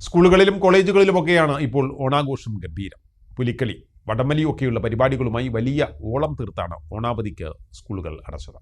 സ്കൂളുകളിലും കോളേജുകളിലുമൊക്കെയാണ് ഇപ്പോൾ ഓണാഘോഷം ഗംഭീരം. പുലിക്കളി വടംവലിയൊക്കെയുള്ള പരിപാടികളുമായി വലിയ ഓളം തീർത്താണ് ഓണാവധിക്ക് സ്കൂളുകൾ അടച്ചത്.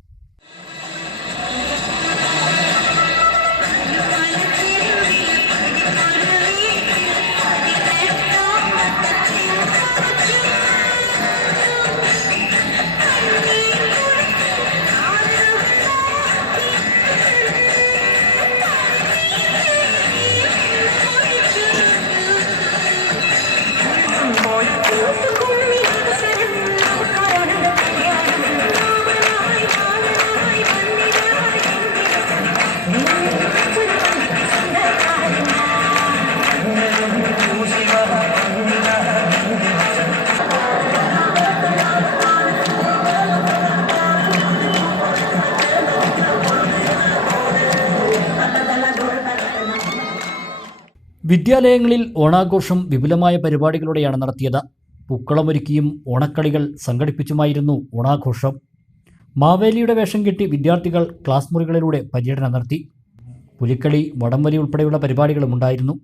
വിദ്യാലയങ്ങളിൽ ഓണാഘോഷം വിപുലമായ പരിപാടികളോടെയാണ് നടത്തിയത്. പൂക്കളമൊരുക്കിയും ഓണക്കളികൾ സംഘടിപ്പിച്ചുമായിരുന്നു ഓണാഘോഷം. മാവേലിയുടെ വേഷം കെട്ടി വിദ്യാർത്ഥികൾ ക്ലാസ് മുറികളിലൂടെ പര്യടനം നടത്തി. പുലിക്കളി വടംവലി ഉൾപ്പെടെയുള്ള പരിപാടികളും ഉണ്ടായിരുന്നു.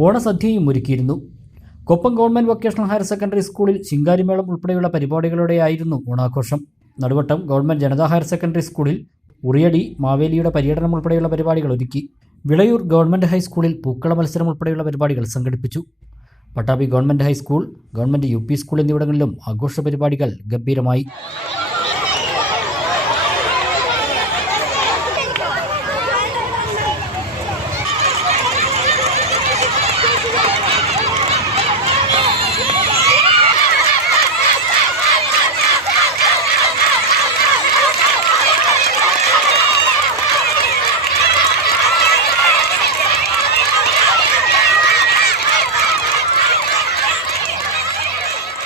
ഓണസദ്യയും ഒരുക്കിയിരുന്നു. കൊപ്പം ഗവൺമെന്റ് വൊക്കേഷണൽ ഹയർ സെക്കൻഡറി സ്കൂളിൽ ശിങ്കാരിമേളം ഉൾപ്പെടെയുള്ള പരിപാടികളോടെയായിരുന്നു ഓണാഘോഷം. Naduvattam government Janatha higher secondary സ്കൂളിൽ ഉറിയടി മാവേലിയുടെ പര്യടനം ഉൾപ്പെടെയുള്ള പരിപാടികൾ ഒരുക്കി. വിളയൂർ ഗവൺമെന്റ് ഹൈസ്കൂളിൽ പൂക്കള മത്സരം ഉൾപ്പെടെയുള്ള പരിപാടികൾ സംഘടിപ്പിച്ചു. Pattabi government high school government U school എന്നിവിടങ്ങളിലും ആഘോഷ പരിപാടികൾ ഗംഭീരമായി.